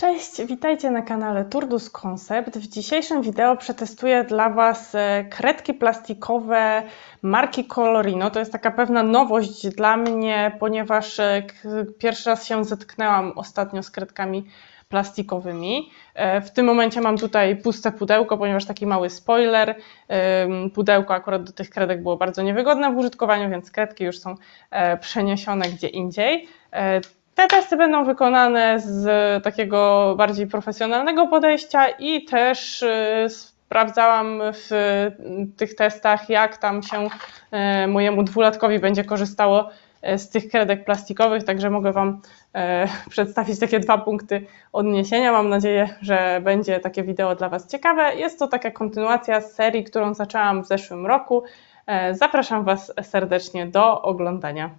Cześć, witajcie na kanale Turdus Concept. W dzisiejszym wideo przetestuję dla Was kredki plastikowe marki Colorino. To jest taka pewna nowość dla mnie, ponieważ pierwszy raz się zetknęłam ostatnio z kredkami plastikowymi. W tym momencie mam tutaj puste pudełko, ponieważ taki mały spoiler. Pudełko akurat do tych kredek było bardzo niewygodne w użytkowaniu, więc kredki już są przeniesione gdzie indziej. Te testy będą wykonane z takiego bardziej profesjonalnego podejścia i też sprawdzałam w tych testach, jak tam się mojemu dwulatkowi będzie korzystało z tych kredek plastikowych, także mogę Wam przedstawić takie 2 punkty odniesienia. Mam nadzieję, że będzie takie wideo dla Was ciekawe. Jest to taka kontynuacja z serii, którą zaczęłam w zeszłym roku. Zapraszam Was serdecznie do oglądania.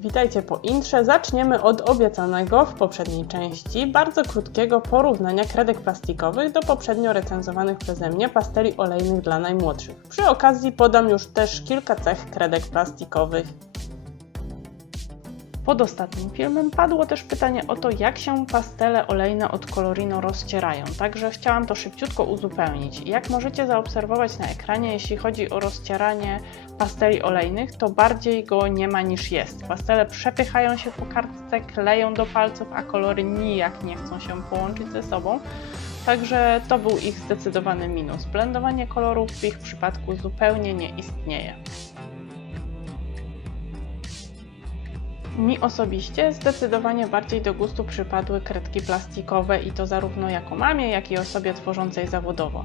Witajcie po intrze. Zaczniemy od obiecanego w poprzedniej części bardzo krótkiego porównania kredek plastikowych do poprzednio recenzowanych przeze mnie pasteli olejnych dla najmłodszych. Przy okazji podam już też kilka cech kredek plastikowych. Pod ostatnim filmem padło też pytanie o to, jak się pastele olejne od Colorino rozcierają, także chciałam to szybciutko uzupełnić. Jak możecie zaobserwować na ekranie, jeśli chodzi o rozcieranie pasteli olejnych, to bardziej go nie ma niż jest. Pastele przepychają się po kartce, kleją do palców, a kolory nijak nie chcą się połączyć ze sobą. Także to był ich zdecydowany minus. Blendowanie kolorów w ich przypadku zupełnie nie istnieje. Mi osobiście zdecydowanie bardziej do gustu przypadły kredki plastikowe i to zarówno jako mamie, jak i osobie tworzącej zawodowo.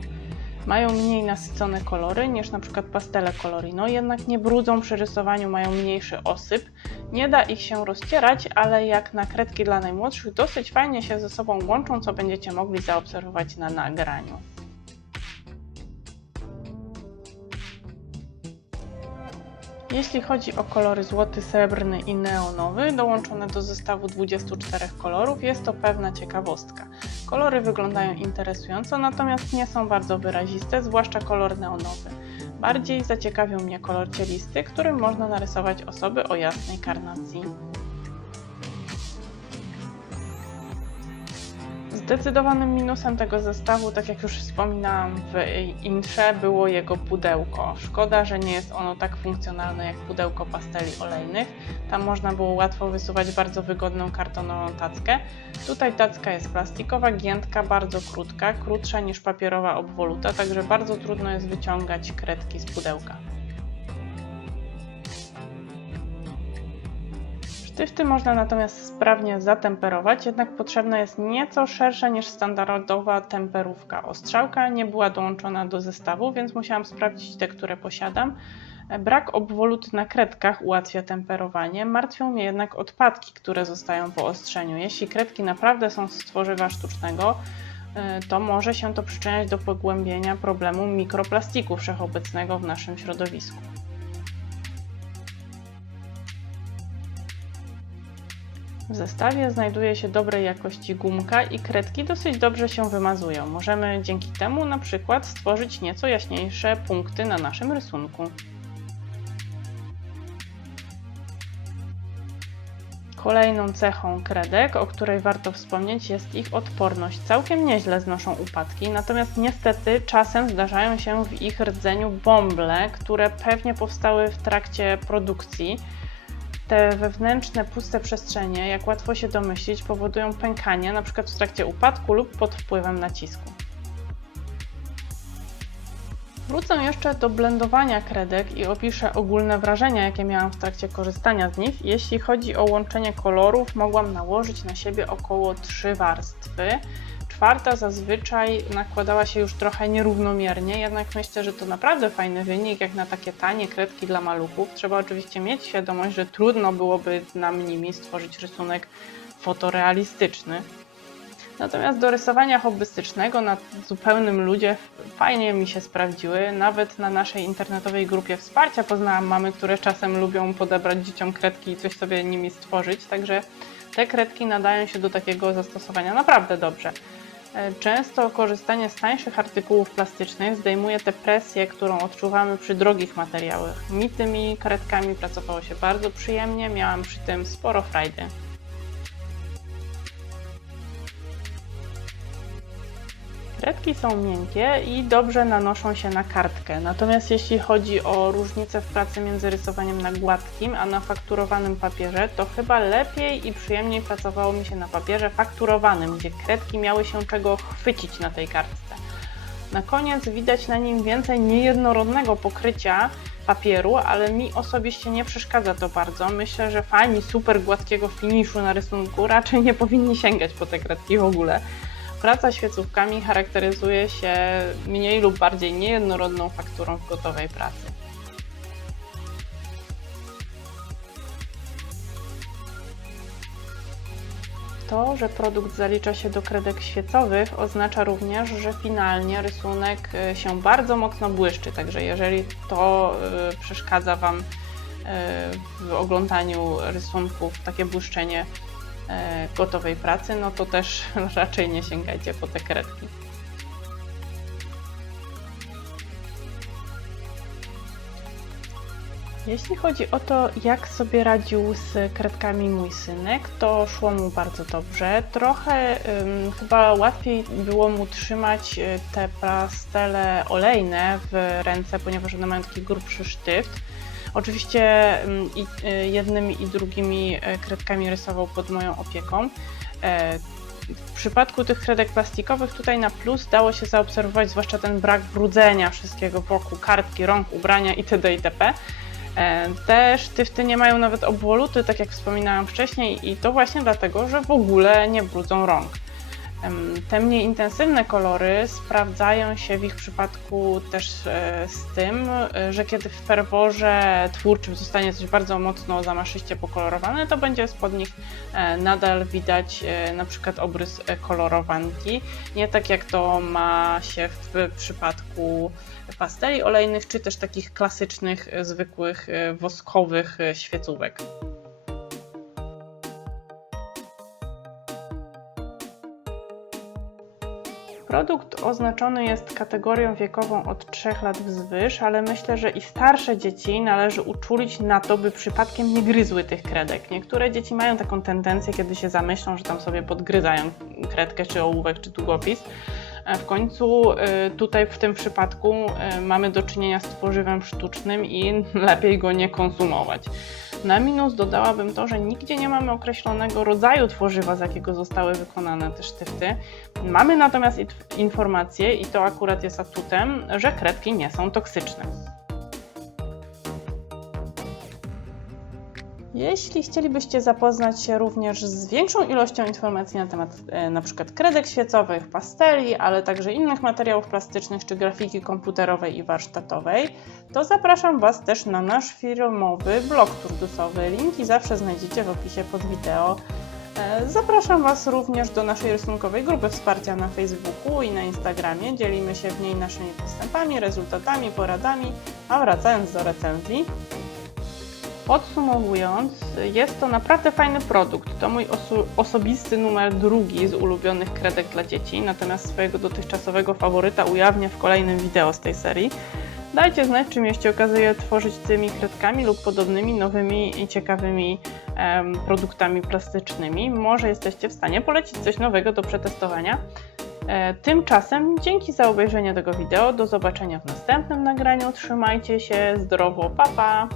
Mają mniej nasycone kolory niż np. pastele Colorino, jednak nie brudzą przy rysowaniu, mają mniejszy osyp. Nie da ich się rozcierać, ale jak na kredki dla najmłodszych dosyć fajnie się ze sobą łączą, co będziecie mogli zaobserwować na nagraniu. Jeśli chodzi o kolory złoty, srebrny i neonowy, dołączone do zestawu 24 kolorów, jest to pewna ciekawostka. Kolory wyglądają interesująco, natomiast nie są bardzo wyraziste, zwłaszcza kolor neonowy. Bardziej zaciekawił mnie kolor cielisty, którym można narysować osoby o jasnej karnacji. Zdecydowanym minusem tego zestawu, tak jak już wspominałam w intrze, było jego pudełko. Szkoda, że nie jest ono tak funkcjonalne jak pudełko pasteli olejnych. Tam można było łatwo wysuwać bardzo wygodną kartonową tackę. Tutaj tacka jest plastikowa, giętka, bardzo krótka, krótsza niż papierowa obwoluta, także bardzo trudno jest wyciągać kredki z pudełka. Sztyfty można natomiast sprawnie zatemperować, jednak potrzebna jest nieco szersza niż standardowa temperówka. Ostrzałka nie była dołączona do zestawu, więc musiałam sprawdzić te, które posiadam. Brak obwolut na kredkach ułatwia temperowanie, martwią mnie jednak odpadki, które zostają po ostrzeniu. Jeśli kredki naprawdę są z tworzywa sztucznego, to może się to przyczyniać do pogłębienia problemu mikroplastiku wszechobecnego w naszym środowisku. W zestawie znajduje się dobrej jakości gumka i kredki dosyć dobrze się wymazują. Możemy dzięki temu na przykład stworzyć nieco jaśniejsze punkty na naszym rysunku. Kolejną cechą kredek, o której warto wspomnieć, jest ich odporność. Całkiem nieźle znoszą upadki, natomiast niestety czasem zdarzają się w ich rdzeniu bąble, które pewnie powstały w trakcie produkcji. Te wewnętrzne, puste przestrzenie, jak łatwo się domyślić, powodują pękanie, np. w trakcie upadku lub pod wpływem nacisku. Wrócę jeszcze do blendowania kredek i opiszę ogólne wrażenia, jakie miałam w trakcie korzystania z nich. Jeśli chodzi o łączenie kolorów, mogłam nałożyć na siebie około 3 warstwy. Czwarta zazwyczaj nakładała się już trochę nierównomiernie, jednak myślę, że to naprawdę fajny wynik, jak na takie tanie kredki dla maluchów. Trzeba oczywiście mieć świadomość, że trudno byłoby nam nimi stworzyć rysunek fotorealistyczny. Natomiast do rysowania hobbystycznego na zupełnym ludzie fajnie mi się sprawdziły. Nawet na naszej internetowej grupie wsparcia poznałam mamy, które czasem lubią podebrać dzieciom kredki i coś sobie nimi stworzyć. Także te kredki nadają się do takiego zastosowania naprawdę dobrze. Często korzystanie z tańszych artykułów plastycznych zdejmuje tę presję, którą odczuwamy przy drogich materiałach. Mi tymi kredkami pracowało się bardzo przyjemnie, miałam przy tym sporo frajdy. Kredki są miękkie i dobrze nanoszą się na kartkę. Natomiast jeśli chodzi o różnicę w pracy między rysowaniem na gładkim a na fakturowanym papierze, to chyba lepiej i przyjemniej pracowało mi się na papierze fakturowanym, gdzie kredki miały się czego chwycić na tej kartce. Na koniec widać na nim więcej niejednorodnego pokrycia papieru, ale mi osobiście nie przeszkadza to bardzo. Myślę, że fani super gładkiego finiszu na rysunku raczej nie powinni sięgać po te kredki w ogóle. Praca świecówkami charakteryzuje się mniej lub bardziej niejednorodną fakturą w gotowej pracy. To, że produkt zalicza się do kredek świecowych, oznacza również, że finalnie rysunek się bardzo mocno błyszczy. Także jeżeli to przeszkadza Wam w oglądaniu rysunków, takie błyszczenie gotowej pracy, no to też raczej nie sięgajcie po te kredki. Jeśli chodzi o to, jak sobie radził z kredkami mój synek, to szło mu bardzo dobrze. Trochę chyba łatwiej było mu trzymać te pastele olejne w ręce, ponieważ one mają taki grubszy sztyft. Oczywiście jednymi i drugimi kredkami rysował pod moją opieką. W przypadku tych kredek plastikowych tutaj na plus dało się zaobserwować zwłaszcza ten brak brudzenia wszystkiego wokół kartki, rąk, ubrania itd. itp. Te sztywty nie mają nawet obwoluty, tak jak wspominałam wcześniej, i to właśnie dlatego, że w ogóle nie brudzą rąk. Te mniej intensywne kolory sprawdzają się w ich przypadku też z tym, że kiedy w ferworze twórczym zostanie coś bardzo mocno zamaszyście pokolorowane, to będzie spod nich nadal widać na przykład obrys kolorowanki. Nie tak jak to ma się w przypadku pasteli olejnych, czy też takich klasycznych, zwykłych, woskowych świecówek. Produkt oznaczony jest kategorią wiekową od 3 lat wzwyż, ale myślę, że i starsze dzieci należy uczulić na to, by przypadkiem nie gryzły tych kredek. Niektóre dzieci mają taką tendencję, kiedy się zamyślą, że tam sobie podgryzają kredkę, czy ołówek, czy długopis. W końcu tutaj w tym przypadku mamy do czynienia z tworzywem sztucznym i lepiej go nie konsumować. Na minus dodałabym to, że nigdzie nie mamy określonego rodzaju tworzywa, z jakiego zostały wykonane te sztyfty. Mamy natomiast informację, i to akurat jest atutem, że kredki nie są toksyczne. Jeśli chcielibyście zapoznać się również z większą ilością informacji na temat np. kredek świecowych, pasteli, ale także innych materiałów plastycznych czy grafiki komputerowej i warsztatowej, to zapraszam Was też na nasz firmowy blog turdusowy. Linki zawsze znajdziecie w opisie pod wideo. Zapraszam Was również do naszej rysunkowej grupy wsparcia na Facebooku i na Instagramie. Dzielimy się w niej naszymi postępami, rezultatami, poradami, a wracając do recenzji. Podsumowując, jest to naprawdę fajny produkt. To mój osobisty numer 2 z ulubionych kredek dla dzieci, natomiast swojego dotychczasowego faworyta ujawnię w kolejnym wideo z tej serii. Dajcie znać, czy mieliście okazję tworzyć tymi kredkami lub podobnymi nowymi i ciekawymi produktami plastycznymi. Może jesteście w stanie polecić coś nowego do przetestowania. Tymczasem dzięki za obejrzenie tego wideo. Do zobaczenia w następnym nagraniu. Trzymajcie się zdrowo. Pa, pa!